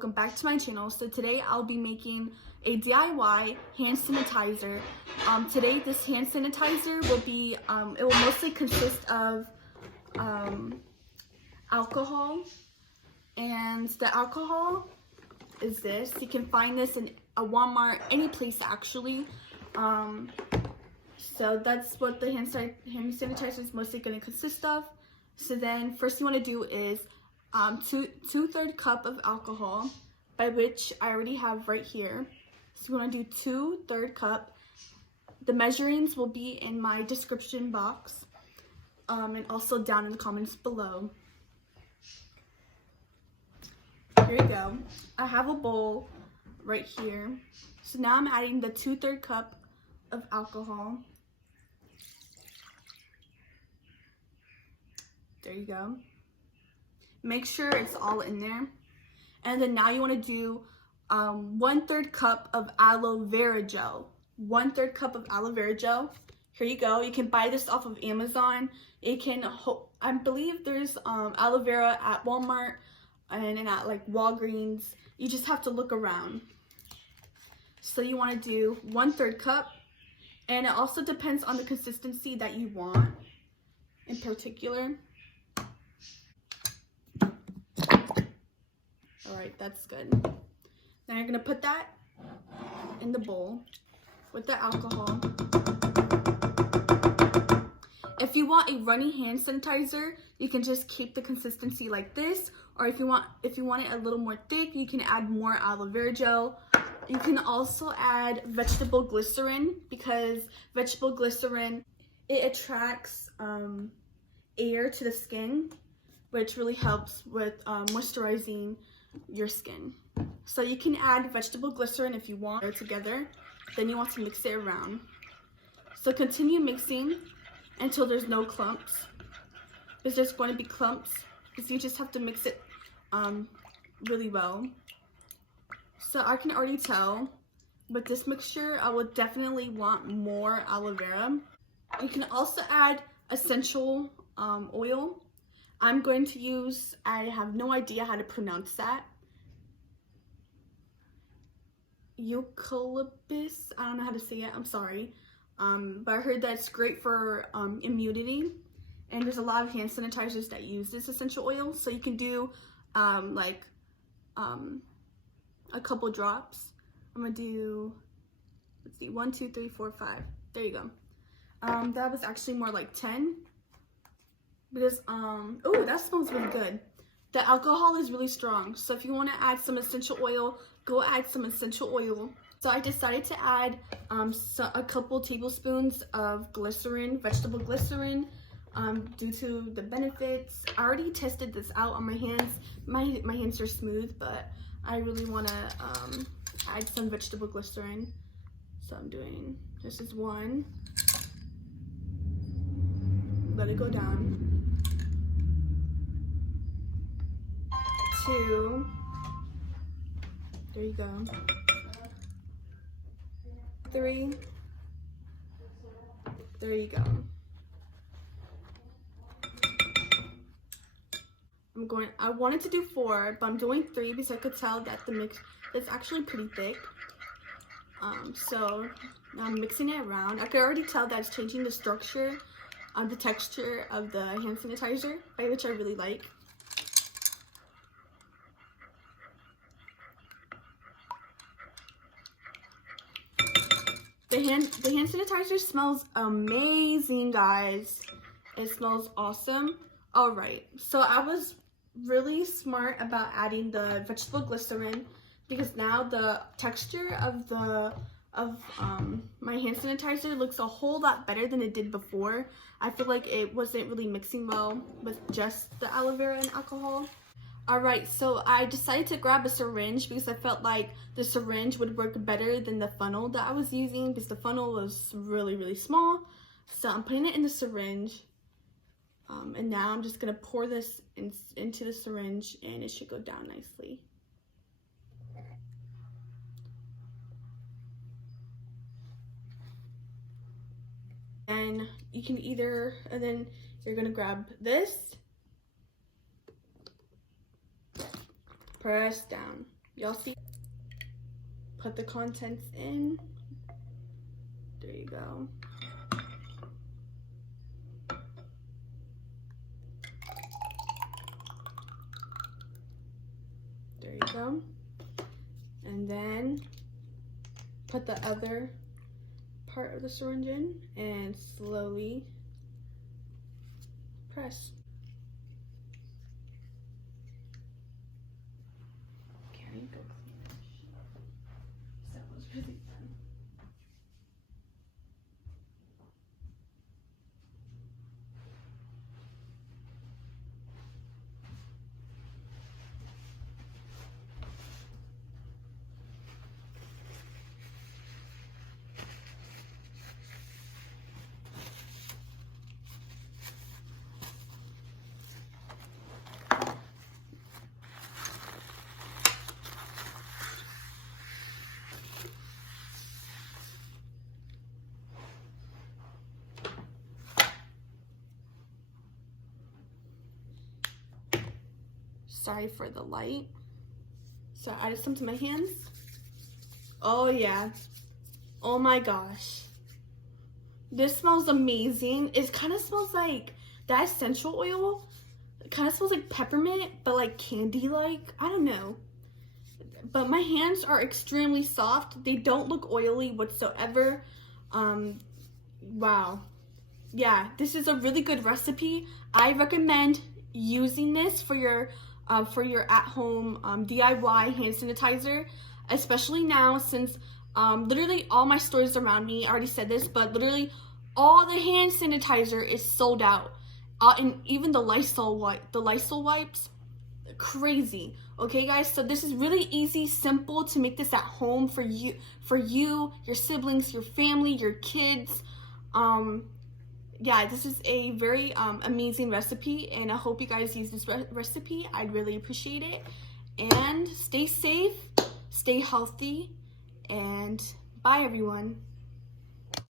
welcome back to my channel. So today I'll be making a DIY hand sanitizer. Today this hand sanitizer will be, it will mostly consist of alcohol, and the alcohol is this. You can find this in a Walmart, any place actually. So that's what the hand sanitizer is mostly going to consist of. So then first you want to do is two-thirds cup of alcohol, by which I already have right here. So you want to do 2/3 cup. The measurements will be in my description box, and also down in the comments below. Here we go. I have a bowl right here. So now I'm adding the 2/3 cup of alcohol. There you go. Make sure it's all in there. And then now you want to do 1/3 cup of aloe vera gel. 1/3 cup of aloe vera gel. Here you go. You can buy this off of Amazon. It can, I believe there's aloe vera at Walmart and at like Walgreens. You just have to look around. So you want to do 1/3 cup, and it also depends on the consistency that you want in particular. Alright, that's good. Now you're going to put that in the bowl with the alcohol. If you want a runny hand sanitizer, you can just keep the consistency like this. Or if you want it a little more thick, you can add more aloe vera gel. You can also add vegetable glycerine, because vegetable glycerine, it attracts air to the skin, which really helps with moisturizing your skin. So you can add vegetable glycerine if you want together. Then you want to mix it around. So continue mixing until there's no clumps, because there's going to be clumps, because you just have to mix it really well. So I can already tell with this mixture I would definitely want more aloe vera. You can also add essential oil. I'm going to use, I have no idea how to pronounce that, eucalyptus. I don't know how to say it, I'm sorry. But I heard that it's great for immunity, and there's a lot of hand sanitizers that use this essential oil. So you can do a couple drops. I'm gonna do, let's see, 1, 2, 3, 4, 5. There you go. That was actually more like 10. Because, oh, that smells really good. The alcohol is really strong. So if you want to add some essential oil, go add some essential oil. So I decided to add a couple tablespoons of glycerine, vegetable glycerine, due to the benefits. I already tested this out on my hands. My hands are smooth, but I really want to add some vegetable glycerine. So I'm doing, this is 1. Let it go down. 2. There you go. 3. There you go. I wanted to do 4, but I'm doing 3 because I could tell that the mix is actually pretty thick. So now I'm mixing it around. I could already tell that it's changing the structure, the texture of the hand sanitizer, which I really like. The hand sanitizer smells amazing, guys. It smells awesome. All right, so I was really smart about adding the vegetable glycerine, because now the texture of my hand sanitizer looks a whole lot better than it did before. I feel like it wasn't really mixing well with just the aloe vera and alcohol. Alright, so I decided to grab a syringe because I felt like the syringe would work better than the funnel that I was using, because the funnel was really, really small. So I'm putting it in the syringe. And now I'm just going to pour this into the syringe, and it should go down nicely. And you can and then you're going to grab this, press down. Y'all see? Put the contents in. There you go. There you go. And then put the other part of the syringe in and slowly press. Carrie, go clean that shit. That was really fun. Sorry for the light. So I added some to my hands. Oh yeah. Oh my gosh. This smells amazing. It kind of smells like that essential oil. It kind of smells like peppermint, but like candy-like. I don't know. But my hands are extremely soft. They don't look oily whatsoever. Wow. Yeah, this is a really good recipe. I recommend using this for your at-home DIY hand sanitizer, especially now since literally all my stores around me, I already said this, but literally all the hand sanitizer is sold out. And even the Lysol wipes, crazy. Okay guys, so this is really easy, simple to make this at home for you, your siblings, your family, your kids. Yeah, this is a very amazing recipe, and I hope you guys use this recipe. I'd really appreciate it. And stay safe, stay healthy, and bye everyone.